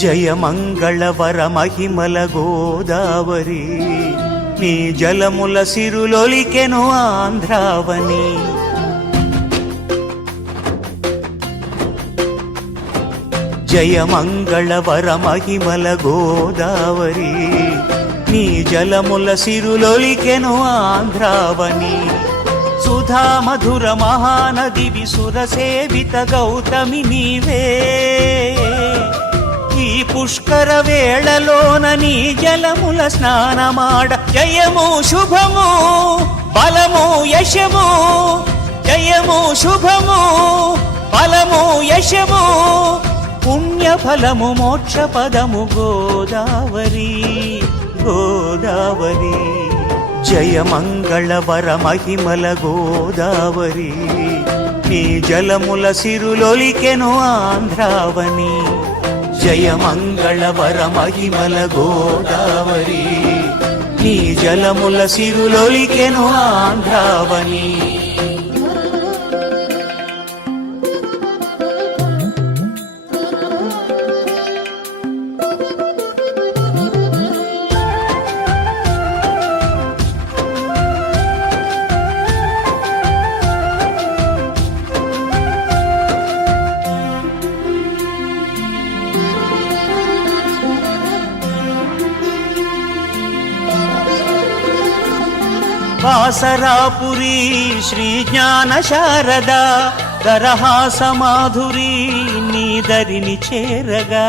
జయ మంగళవర మహిమల గోదావరి నీ జలముల సిరులొలికెను ఆంధ్రావని. జయ మంగళవర మహిమల గోదావరి నీ జలముల సిరులొలికెను ఆంధ్రావని. సుధా మధుర మహానది విసుర సేవిత గౌతమి నీవే. ఈ పుష్కర వేళలోన నీ జలముల స్నానమాడ. జయము శుభము బలము యశము, జయము శుభము బలము యశము, పుణ్యఫలము మోక్ష పదము గోదావరి గోదావరి. జయ మంగళవర మహిమల గోదావరి నీ జలముల సిరులొలికెను ఆంధ్రావని. జయ మంగళవర మహిమల గోదావరి నీ జలముల సిరులొలికెను ఆంధ్రావని. వాసరాపురి శ్రీ జ్ఞాన శారద దరహాస మాధురి నీ దరిని చేరగా.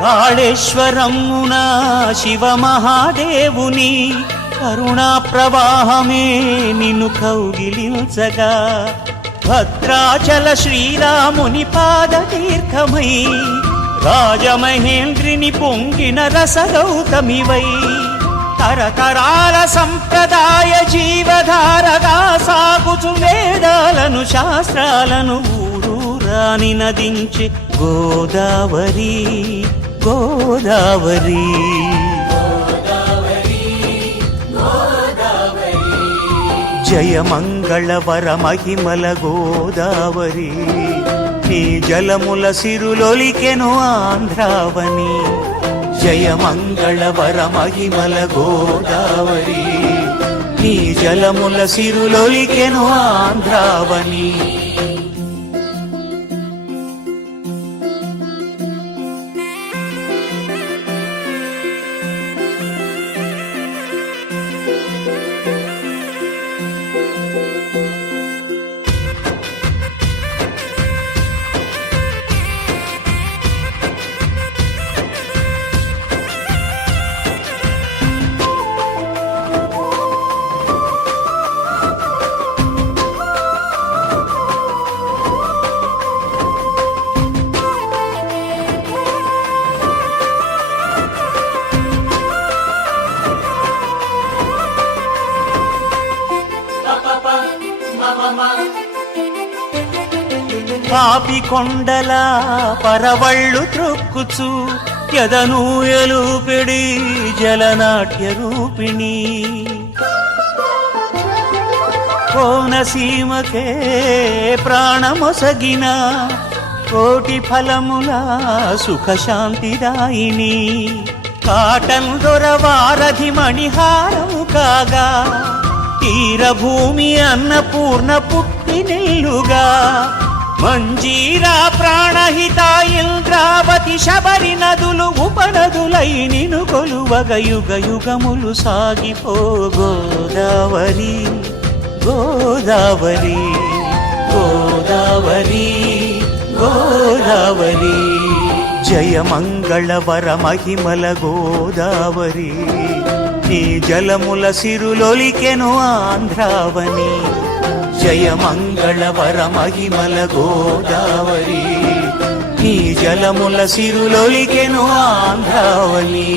కాళేశ్వరమున శివ మహాదేవుని కరుణా ప్రవాహమే నిన్ను కౌగిలించగా. భద్రాచల శ్రీరాముని పాద తీర్థమై రాజమహేంద్రిని పొంగిన రసగౌతమివై. తరతరాల సంప్రదాయ జీవధారగా సాగుచు వేదాలను శాస్త్రాలను ఊరూరాని నదించి గోదావరి గోదావరి. జయ మంగళవర మహిమల గోదావరి నీ జలముల సిరులొలికెను ఆంధ్రావని. జయ మంగళవర మహిమల గోదావరి నీ జలముల సిరులొలికెను ఆంధ్రావని. పాపి కొండల పరవళ్ళు త్రొక్కుచు యదను ఎలుపిడి జలనాట్య రూపిణి. కోనసీమకే ప్రాణమొసగిన కోటి ఫలముల సుఖశాంతిదాయిని. కాటన్ దొరవారధి మణిహారము కాగా తీరభూమి అన్నపూర్ణ పుట్టి నిల్లుగా. మంజీరా ప్రాణహిత ఇంద్రావతి శబరి నదులు ఉపనదులై నిను కొలువగ యుగ యుగములు సాగిపో గోదావరి గోదావరి గోదావరి గోదావరి. జయ మంగళవర మహిమల గోదావరి నీ జలముల సిరులొలికెను ఆంధ్రావని. జయ మంగళవర మహిమల గోదావరి నీ జలముల సిరులొలికెను ఆంధ్రావని.